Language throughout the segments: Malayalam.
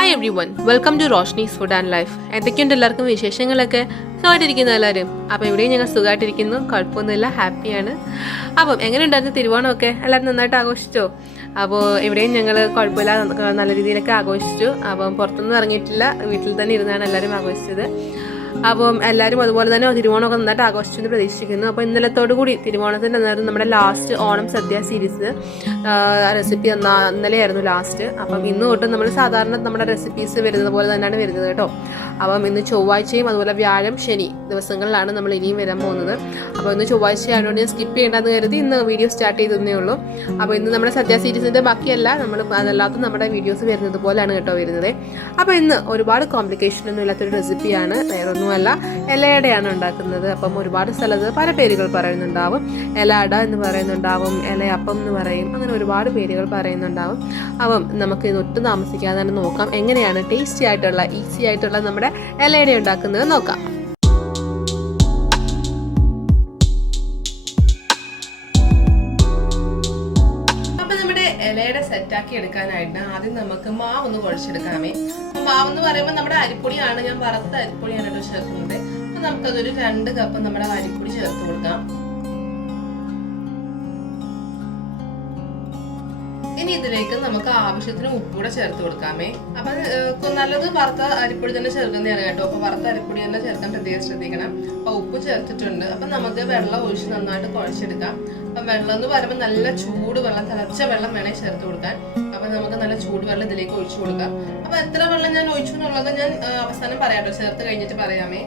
Hi everyone, welcome to Roshni's food and life. എന്തൊക്കെയുണ്ട് എല്ലാവർക്കും വിശേഷങ്ങളൊക്കെ? സുഖമായിട്ടിരിക്കുന്നു എല്ലാവരും. അപ്പോൾ ഇവിടെയും ഞങ്ങൾ സുഖമായിട്ടിരിക്കുന്നു, കുഴപ്പമൊന്നുമില്ല, ഹാപ്പിയാണ്. അപ്പം എങ്ങനെ ഉണ്ടായിരുന്നു തിരുവോണമൊക്കെ? എല്ലാവരും നന്നായിട്ട് ആഘോഷിച്ചോ? അപ്പോൾ ഇവിടെയും ഞങ്ങൾ കുഴപ്പമില്ല, നല്ല രീതിയിലൊക്കെ ആഘോഷിച്ചു. അപ്പം പുറത്തൊന്നും ഇറങ്ങിയിട്ടില്ല, വീട്ടിൽ തന്നെ ഇരുന്നാണ് എല്ലാവരും ആഘോഷിച്ചത്. അപ്പം എല്ലാവരും അതുപോലെ തന്നെ തിരുവോണമൊക്കെ നന്നായിട്ട് ആഘോഷിച്ചു എന്ന് പ്രതീക്ഷിക്കുന്നു. അപ്പോൾ ഇന്നലത്തോടു കൂടി തിരുവോണത്തിൻ്റെ അന്നായിരുന്നു നമ്മുടെ ലാസ്റ്റ് ഓണം സദ്യ സീരീസ് റെസിപ്പി ഇന്നലെയായിരുന്നു ലാസ്റ്റ്. അപ്പം ഇന്ന് തൊട്ട് നമ്മൾ സാധാരണ നമ്മുടെ റെസിപ്പീസ് വരുന്നത് പോലെ തന്നെയാണ് വരുന്നത് കേട്ടോ. അപ്പം ഇന്ന് ചൊവ്വാഴ്ചയും അതുപോലെ വ്യാഴം ശനി ദിവസങ്ങളിലാണ് നമ്മൾ ഇനിയും വരാൻ പോകുന്നത്. അപ്പോൾ ഇന്ന് ചൊവ്വാഴ്ച ആയതുകൊണ്ട് ഞാൻ സ്കിപ്പ് ചെയ്യേണ്ടെന്ന് കരുതി ഇന്ന് വീഡിയോ സ്റ്റാർട്ട് ചെയ്തതേ ഉള്ളൂ. അപ്പോൾ ഇന്ന് നമ്മുടെ സദ്യ സീരീസിൻ്റെ ബാക്കിയല്ല, നമ്മൾ അതല്ലാത്ത നമ്മുടെ വീഡിയോസ് വരുന്നത് പോലെയാണ് കേട്ടോ വരുന്നത്. അപ്പോൾ ഇന്ന് ഒരുപാട് കോംപ്ലിക്കേഷൻ ഒന്നും ഇല്ലാത്തൊരു റെസിപ്പിയാണ്, വേറൊന്നുമല്ല, എലയടയാണ് ഉണ്ടാക്കുന്നത്. അപ്പം ഒരുപാട് സ്ഥലത്ത് പല പേരുകൾ പറയുന്നുണ്ടാവും. എലാട എന്ന് പറയുന്നുണ്ടാവും, എലയപ്പം എന്ന് പറയും, അങ്ങനെ ഒരുപാട് പേരുകൾ പറയുന്നുണ്ടാവും. അപ്പം നമുക്ക് ഇതൊട്ടും താമസിക്കാതെ തന്നെ നോക്കാം എങ്ങനെയാണ് ടേസ്റ്റി ആയിട്ടുള്ള ഈസി ആയിട്ടുള്ള നമ്മുടെ എലയട ഉണ്ടാക്കുന്നത് നോക്കാം. അപ്പൊ നമ്മുടെ ഇലയട സെറ്റാക്കി എടുക്കാനായിട്ട് ആദ്യം നമുക്ക് മാവ് ഒന്ന് കുഴച്ചെടുക്കാമേ. അപ്പൊ മാവെന്ന് പറയുമ്പോൾ നമ്മുടെ അരിപ്പൊടിയാണ്, ഞാൻ വറുത്ത അരിപ്പൊടിയാണ് കേട്ടോ ചേർക്കുന്നത്. അപ്പൊ നമുക്കതൊരു 2 കപ്പ് നമ്മുടെ അരിപ്പൊടി ചേർത്ത് കൊടുക്കാം. ഇനി ഇതിലേക്ക് നമുക്ക് ആവശ്യത്തിന് ഉപ്പൂടെ ചേർത്ത് കൊടുക്കാമേ. അപ്പൊ നല്ലത് വറുത്ത അരിപ്പൊടി തന്നെ ചേർക്കുന്നതാണ് കേട്ടോ. അപ്പൊ വറുത്ത അരിപ്പൊടി തന്നെ ചേർക്കാൻ പ്രത്യേകം ശ്രദ്ധിക്കണം. അപ്പൊ ഉപ്പ് ചേർത്തിട്ടുണ്ട്. അപ്പൊ നമുക്ക് വെള്ളം ഒഴിച്ച് നന്നായിട്ട് കുഴച്ചെടുക്കാം. അപ്പൊ വെള്ളം എന്ന് പറയുമ്പോൾ നല്ല ചൂട് വെള്ളം, തിളച്ച വെള്ളം വേണേ ചേർത്ത് കൊടുക്കാൻ. അപ്പൊ നമുക്ക് നല്ല ചൂട് വെള്ളം ഇതിലേക്ക് ഒഴിച്ചു കൊടുക്കാം. അപ്പൊ എത്ര വെള്ളം ഞാൻ ഒഴിച്ചു എന്നുള്ളത് ഞാൻ അവസാനം പറയാട്ടോ, ചേർത്ത് കഴിഞ്ഞിട്ട് പറയാമേ.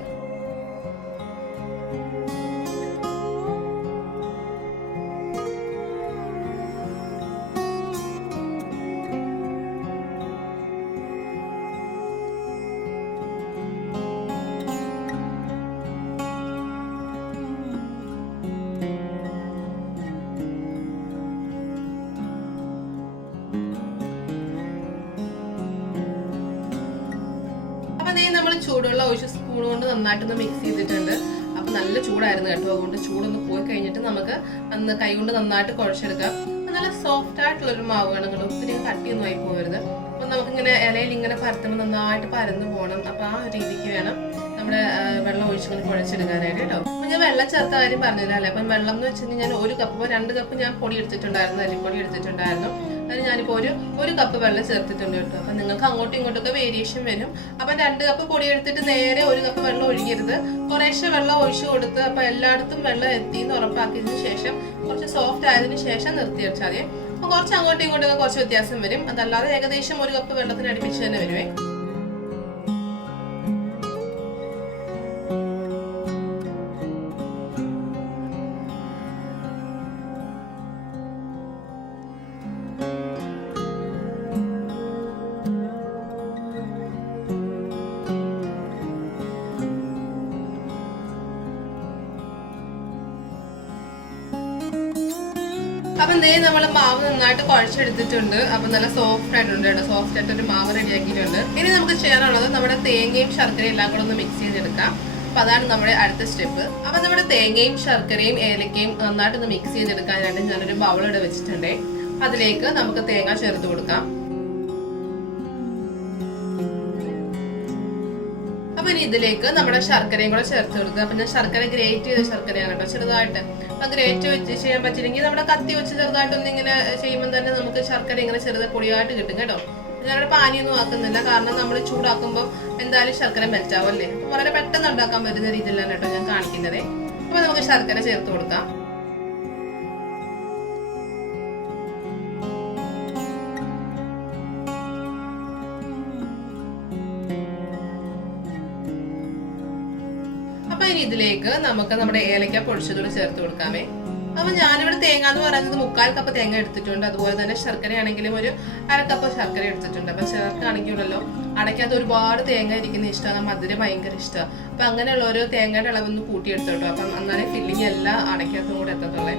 നമ്മൾ ചൂടുവെള്ളം ഒഴിച്ച് സ്പൂൺ കൊണ്ട് നന്നായിട്ടൊന്ന് മിക്സ് ചെയ്തിട്ടുണ്ട്. അപ്പൊ നല്ല ചൂടായിരുന്നു കേട്ടോ, അതുകൊണ്ട് ചൂടൊന്ന് പോയി കഴിഞ്ഞിട്ട് നമുക്ക് കൈ കൊണ്ട് നന്നായിട്ട് കുഴച്ചെടുക്കാം. നല്ല സോഫ്റ്റ് ആയിട്ടുള്ളൊരു മാവ് വേണം കേട്ടോ, ഒത്തിരി കട്ടിയൊന്നും ആയി പോകരുത്. അപ്പൊ നമുക്കിങ്ങനെ ഇലയിൽ ഇങ്ങനെ പരത്തുമ്പോൾ നന്നായിട്ട് പരന്നു പോകണം. അപ്പൊ ആ രീതിക്ക് വേണം നമ്മുടെ വെള്ളം ഒഴിച്ചിങ്ങനെ കുഴച്ചെടുക്കാനായിട്ട് കേട്ടോ. അപ്പൊ ഞാൻ വെള്ളം ചേർത്ത കാര്യം പറഞ്ഞില്ല അല്ലേ. അപ്പം വെള്ളം എന്ന് വെച്ച് കഴിഞ്ഞാൽ ഞാൻ 1 കപ്പ് 2 കപ്പ് ഞാൻ പൊടി എടുത്തിട്ടുണ്ടായിരുന്നു, അരിപ്പൊടി എടുത്തിട്ടുണ്ടായിരുന്നു. അതിന് ഞാനിപ്പോൾ ഒരു കപ്പ് വെള്ളം ചേർത്തിട്ടുണ്ട് കേട്ടോ. അപ്പം നിങ്ങൾക്ക് അങ്ങോട്ടും ഇങ്ങോട്ടൊക്കെ വേരിയേഷൻ വരും. അപ്പം 2 കപ്പ് പൊടി എടുത്തിട്ട് നേരെ 1 കപ്പ് വെള്ളം ഒഴിക്കരുത്, കുറേശ്ശെ വെള്ളം ഒഴിച്ചു കൊടുത്ത് അപ്പൊ എല്ലായിടത്തും വെള്ളം എത്തിയെന്ന് ഉറപ്പാക്കിയതിന് ശേഷം കുറച്ച് സോഫ്റ്റ് ആയതിനു ശേഷം നിർത്തി വെച്ചാൽ മതി. അപ്പൊ കുറച്ച് അങ്ങോട്ടും ഇങ്ങോട്ടൊക്കെ കുറച്ച് വ്യത്യാസം വരും. അതല്ലാതെ ഏകദേശം 1 കപ്പ് വെള്ളത്തിന് അടുപ്പിച്ച് തന്നെ വരുവേ. അപ്പൊ നമ്മൾ മാവ് നന്നായിട്ട് കുഴച്ചെടുത്തിട്ടുണ്ട്. അപ്പൊ നല്ല സോഫ്റ്റ് ആയിട്ടുണ്ട് കേട്ടോ, സോഫ്റ്റ് ആയിട്ടൊരു മാവ് റെഡിയാക്കിയിട്ടുണ്ട്. ഇനി നമുക്ക് ചെയ്യാനുള്ളത് നമ്മുടെ തേങ്ങയും ശർക്കരയും എല്ലാം കൂടെ ഒന്ന് മിക്സ് ചെയ്തെടുക്കാം. അപ്പൊ അതാണ് നമ്മുടെ അടുത്ത സ്റ്റെപ്പ്. അപ്പൊ നമ്മുടെ തേങ്ങയും ശർക്കരയും ഏലക്കയും നന്നായിട്ടൊന്ന് മിക്സ് ചെയ്തെടുക്കാനായിട്ട് ഞാനൊരു ബൗളിവിടെ വെച്ചിട്ടുണ്ട്. അതിലേക്ക് നമുക്ക് തേങ്ങ ചേർത്ത് കൊടുക്കാം. അപ്പൊ ഇനി ഇതിലേക്ക് നമ്മുടെ ശർക്കരയും കൂടെ ചേർത്ത് കൊടുക്കുക. അപ്പൊ ഞാൻ ശർക്കര ഗ്രേറ്റ് ചെയ്ത ശർക്കരയാണ് കേട്ടോ, ചെറുതായിട്ട്. അപ്പൊ ഗ്രേറ്റ് വെച്ച് ചെയ്യാൻ പറ്റില്ലെങ്കിൽ നമ്മുടെ കത്തി വെച്ച് ചെറുതായിട്ടൊന്നും ഇങ്ങനെ ചെയ്യുമ്പോൾ തന്നെ നമുക്ക് ശർക്കര ഇങ്ങനെ ചെറുതായി പൊടിയായിട്ട് കിട്ടും കേട്ടോ. ഞങ്ങളുടെ പാനിയൊന്നും ആക്കുന്നില്ല, കാരണം നമ്മൾ ചൂടാക്കുമ്പോൾ എന്തായാലും ശർക്കര മെൽറ്റാവും അല്ലേ. അപ്പൊ വളരെ പെട്ടെന്ന് ഉണ്ടാക്കാൻ പറ്റുന്ന രീതിയിലാണ് കേട്ടോ ഞാൻ കാണിക്കുന്നത്. അപ്പൊ നമുക്ക് ശർക്കര ചേർത്ത് കൊടുക്കാം. അപ്പൊ ഇനി ഇതിലേക്ക് നമുക്ക് നമ്മുടെ ഏലക്ക പൊടിച്ചതൂടെ ചേർത്ത് കൊടുക്കാമേ. അപ്പൊ ഞാനിവിടെ തേങ്ങ എന്ന് പറയുന്നത് 3/4 കപ്പ് തേങ്ങ എടുത്തിട്ടുണ്ട്. അതുപോലെ തന്നെ ശർക്കര ആണെങ്കിലും ഒരു 1/2 കപ്പ് ശർക്കര എടുത്തിട്ടുണ്ട്. അപ്പൊ ചേർക്കാണെങ്കിലല്ലോ അടയ്ക്കകത്ത് ഒരുപാട് തേങ്ങ ഇരിക്കുന്ന ഇഷ്ടമാണ്, മധുരം ഭയങ്കര ഇഷ്ടമാണ്. അപ്പൊ അങ്ങനെയുള്ള ഒരു തേങ്ങയുടെ അളവൊന്ന് കൂട്ടിയെടുത്തോട്ടോ. അപ്പം എന്നാലേ ഫില്ലിങ് എല്ലാം അടയ്ക്കകത്തും കൂടെ എത്തത്തുള്ളേ.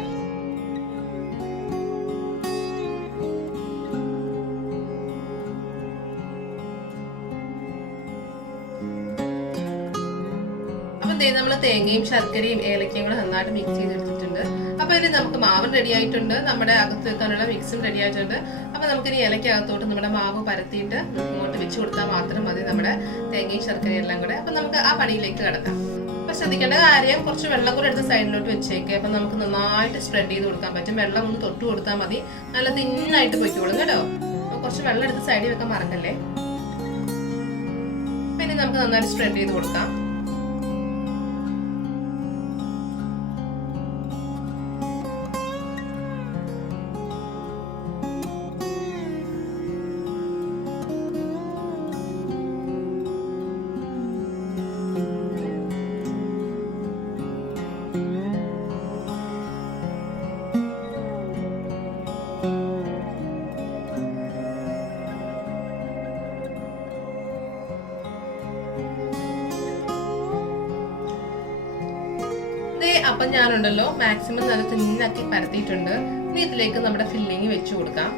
നമ്മൾ തേങ്ങയും ശർക്കരയും ഏലക്കയും കൂടെ നന്നായിട്ട് മിക്സ് ചെയ്തെടുത്തിട്ടുണ്ട്. അപ്പൊ ഇതിൽ നമുക്ക് മാവ് റെഡി ആയിട്ടുണ്ട്, നമ്മുടെ അകത്ത് വെക്കാനുള്ള മിക്സും റെഡി ആയിട്ടുണ്ട്. അപ്പൊ അപ്പോൾ നമുക്കിനി ഇലയ്ക്കകത്തോട്ട് നമ്മുടെ മാവ് പരത്തിയിട്ട് ഇങ്ങോട്ട് വെച്ച് കൊടുത്താൽ മാത്രം മതി നമ്മുടെ തേങ്ങയും ശർക്കരയും എല്ലാം കൂടെ. അപ്പം നമുക്ക് ആ പണിയിലേക്ക് കിടക്കാം. അപ്പം ശ്രദ്ധിക്കേണ്ട കാര്യം, കുറച്ച് വെള്ളം കൂടെ എടുത്ത് സൈഡിലോട്ട് വെച്ചേക്കുക. അപ്പം നമുക്ക് നന്നായിട്ട് സ്പ്രെഡ് ചെയ്ത് കൊടുക്കാൻ പറ്റും. വെള്ളം ഒന്ന് തൊട്ട് കൊടുത്താൽ മതി, നല്ല തിന്നായിട്ട് പൊയ്ക്കോളും കേട്ടോ. കുറച്ച് വെള്ളം എടുത്ത് സൈഡിൽ വെക്കാൻ മറക്കല്ലേ. പിന്നെ നമുക്ക് നന്നായിട്ട് സ്പ്രെഡ് ചെയ്ത് കൊടുക്കാം. അപ്പം ഞാനുണ്ടല്ലോ മാക്സിമം നല്ല തിന്നാക്കി പരത്തിയിട്ടുണ്ട്. ഇനി ഇതിലേക്ക് നമ്മുടെ ഫില്ലിങ് വെച്ച് കൊടുക്കാം.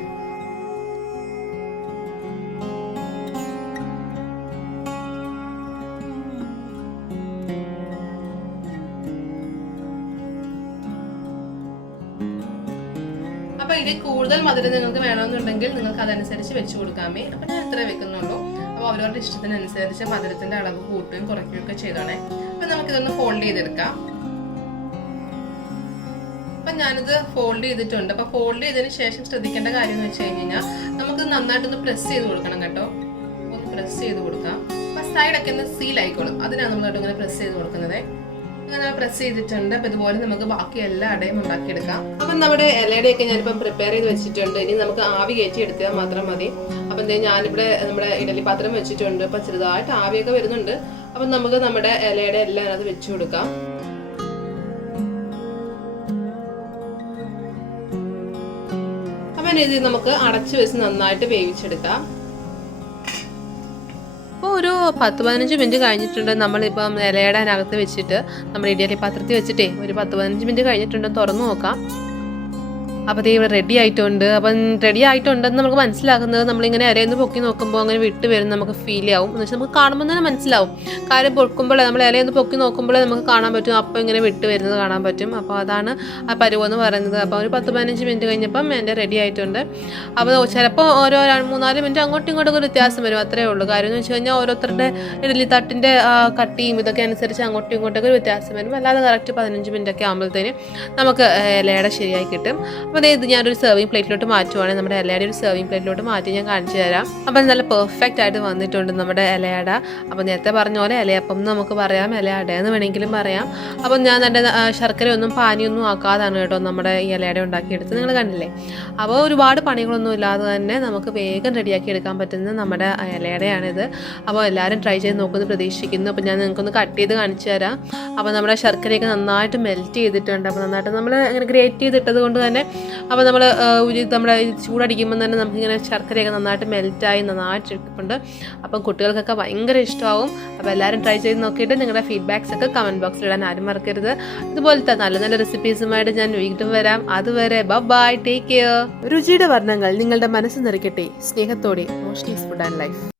അപ്പൊ ഇതിൽ കൂടുതൽ മധുരം നിങ്ങൾക്ക് വേണമെന്നുണ്ടെങ്കിൽ നിങ്ങൾക്ക് അതനുസരിച്ച് വെച്ച് കൊടുക്കാമേ. അപ്പൊ ഞാൻ ഇത്ര വെക്കുന്നുള്ളൂ. അപ്പൊ അവരവരുടെ ഇഷ്ടത്തിനനുസരിച്ച് മധുരത്തിന്റെ അളവ് കൂട്ടുകയും കുറയ്ക്കുകയും ഒക്കെ ചെയ്തോണേ. അപ്പൊ നമുക്കിതൊന്ന് ഫോൾഡ് ചെയ്തെടുക്കാം. അപ്പം ഞാനിത് ഫോൾഡ് ചെയ്തിട്ടുണ്ട്. അപ്പോൾ ഫോൾഡ് ചെയ്തതിന് ശേഷം ശ്രദ്ധിക്കേണ്ട കാര്യം എന്ന് വെച്ച് കഴിഞ്ഞാൽ നമുക്ക് നന്നായിട്ടൊന്ന് പ്രസ് ചെയ്ത് കൊടുക്കണം കേട്ടോ. ഒന്ന് പ്രസ് ചെയ്ത് കൊടുക്കാം. അപ്പം സൈഡൊക്കെ ഒന്ന് സീൽ ആയിക്കോളും. അതിനാണ് നമ്മളായിട്ട് ഇങ്ങനെ പ്രസ് ചെയ്ത് കൊടുക്കുന്നത്. അങ്ങനെ പ്രസ് ചെയ്തിട്ടുണ്ട്. അപ്പം ഇതുപോലെ നമുക്ക് ബാക്കി എല്ലാ അടയും ഉണ്ടാക്കിയെടുക്കാം. അപ്പം നമ്മുടെ ഇലയുടെയൊക്കെ ഞാനിപ്പം പ്രിപ്പയർ ചെയ്ത് വെച്ചിട്ടുണ്ട്. ഇനി നമുക്ക് ആവി കയറ്റി എടുത്താൽ മാത്രം മതി. അപ്പം ഞാനിവിടെ നമ്മുടെ ഇഡലി പാത്രം വെച്ചിട്ടുണ്ട്. അപ്പം ചെറുതായിട്ട് ആവിയൊക്കെ വരുന്നുണ്ട്. അപ്പം നമുക്ക് നമ്മുടെ ഇലയുടെ എല്ലാം അത് വെച്ച് കൊടുക്കാം. ഇത് നമുക്ക് അടച്ചു വെച്ച് നന്നായിട്ട് വേവിച്ചെടുക്കാം. അപ്പോൾ ഒരു 10-15 മിനിറ്റ് കഴിഞ്ഞിട്ടുണ്ട്. നമ്മളിപ്പം ഇലയുടെ അകത്ത് വെച്ചിട്ട് നമ്മുടെ ഇഡലി പാത്രത്തിൽ വെച്ചിട്ടേ ഒരു 10-15 മിനിറ്റ് കഴിഞ്ഞിട്ടുണ്ടെന്ന് തുറന്നു നോക്കാം. അപ്പോൾ ഇവിടെ റെഡി ആയിട്ടുണ്ട്. അപ്പം റെഡി ആയിട്ടുണ്ടെന്ന് നമുക്ക് മനസ്സിലാക്കുന്നത് നമ്മളിങ്ങനെ ഇലയൊന്ന് പൊക്കി നോക്കുമ്പോൾ അങ്ങനെ വിട്ട് വരും നമുക്ക് ഫീൽ ആവും. എന്ന് വെച്ചാൽ നമുക്ക് കാണുമ്പോൾ തന്നെ മനസ്സിലാവും. കാര്യം പൊക്കുമ്പോഴേ നമ്മൾ ഇലയൊന്ന് പൊക്കി നോക്കുമ്പോഴേ നമുക്ക് കാണാൻ പറ്റും. അപ്പം ഇങ്ങനെ വിട്ട് വരുന്നത് കാണാൻ പറ്റും. അപ്പോൾ അതാണ് ആ പരുവെന്ന് പറയുന്നത്. അപ്പോൾ ഒരു 10-15 മിനിറ്റ് കഴിഞ്ഞപ്പം എൻ്റെ റെഡി ആയിട്ടുണ്ട്. അപ്പോൾ ചിലപ്പോൾ ഓരോ 3-4 മിനിറ്റ് അങ്ങോട്ടും ഇങ്ങോട്ടും ഒരു വ്യത്യാസം വരും. അത്രേ ഉള്ളൂ. കാര്യം എന്ന് വെച്ച് കഴിഞ്ഞാൽ ഓരോരുത്തരുടെ ഇഡലി തട്ടിൻ്റെ കട്ടിയും ഇതൊക്കെ അനുസരിച്ച് അങ്ങോട്ടും ഇങ്ങോട്ടൊക്കെ ഒരു വ്യത്യാസം വരും. അല്ലാതെ കറക്റ്റ് 15 മിനിറ്റ് ഒക്കെ ആകുമ്പോഴത്തേന് നമുക്ക് ഇലയുടെ ശരിയായി കിട്ടും. അപ്പോൾ ഇത് ഞാനൊരു സെർവിങ് പ്ലേറ്റിലോട്ട് മാറ്റുവാണ്. നമ്മുടെ ഇലയുടെ ഒരു സെർവിങ് പ്ലേറ്റിലോട്ട് മാറ്റി ഞാൻ കാണിച്ചു തരാം. അപ്പം നല്ല പെർഫെക്റ്റ് ആയിട്ട് വന്നിട്ടുണ്ട് നമ്മുടെ ഇലയട. അപ്പോൾ നേരത്തെ പറഞ്ഞ പോലെ ഇലയപ്പം എന്ന് നമുക്ക് പറയാം, ഇലയട എന്ന് വേണമെങ്കിലും പറയാം. അപ്പം ഞാൻ എൻ്റെ ശർക്കരയൊന്നും പാനിയൊന്നും ആക്കാതാണ് കേട്ടോ നമ്മുടെ ഈ ഇലയട ഉണ്ടാക്കിയെടുത്ത്. നിങ്ങൾ കണ്ടില്ലേ? അപ്പോൾ ഒരുപാട് പണികളൊന്നും ഇല്ലാതെ തന്നെ നമുക്ക് വേഗം റെഡിയാക്കി എടുക്കാൻ പറ്റുന്ന നമ്മുടെ ഇലയടയാണിത്. അപ്പോൾ എല്ലാവരും ട്രൈ ചെയ്ത് നോക്കുമെന്ന് പ്രതീക്ഷിക്കുന്നു. അപ്പോൾ ഞാൻ നിങ്ങൾക്കൊന്ന് കട്ട് ചെയ്ത് കാണിച്ചു തരാം. അപ്പോൾ നമ്മുടെ ശർക്കരയൊക്കെ നന്നായിട്ട് മെൽറ്റ് ചെയ്തിട്ടുണ്ട്. അപ്പോൾ നന്നായിട്ട് നമ്മൾ ഇങ്ങനെ ഗ്രേറ്റ് ചെയ്തിട്ടത് കൊണ്ട് തന്നെ അപ്പോൾ നമ്മൾ നമ്മുടെ ചൂടടിക്കുമ്പോൾ തന്നെ നമുക്കിങ്ങനെ ശർക്കരയൊക്കെ നന്നായിട്ട് മെൽറ്റായി നന്നായിട്ട് ഇരിക്കുന്നുണ്ട്. അപ്പം കുട്ടികൾക്കൊക്കെ ഭയങ്കര ഇഷ്ടമാവും. അപ്പോൾ എല്ലാവരും ട്രൈ ചെയ്ത് നോക്കിയിട്ട് നിങ്ങളുടെ ഫീഡ്ബാക്സ് ഒക്കെ കമൻറ്റ് ബോക്സിൽ ഇടാൻ ആരും മറക്കരുത്. ഇതുപോലത്തെ നല്ല നല്ല റെസിപ്പീസുമായിട്ട് ഞാൻ വീണ്ടും വരാം. അതുവരെ ബൈ, ടേക്ക് കെയർ. രുചിയുടെ വർണ്ണങ്ങൾ നിങ്ങളുടെ മനസ്സ് നിറയ്ക്കട്ടെ. സ്നേഹത്തോടെ റോഷ്നീസ് ഫുഡ് ആൻഡ് ലൈഫ്.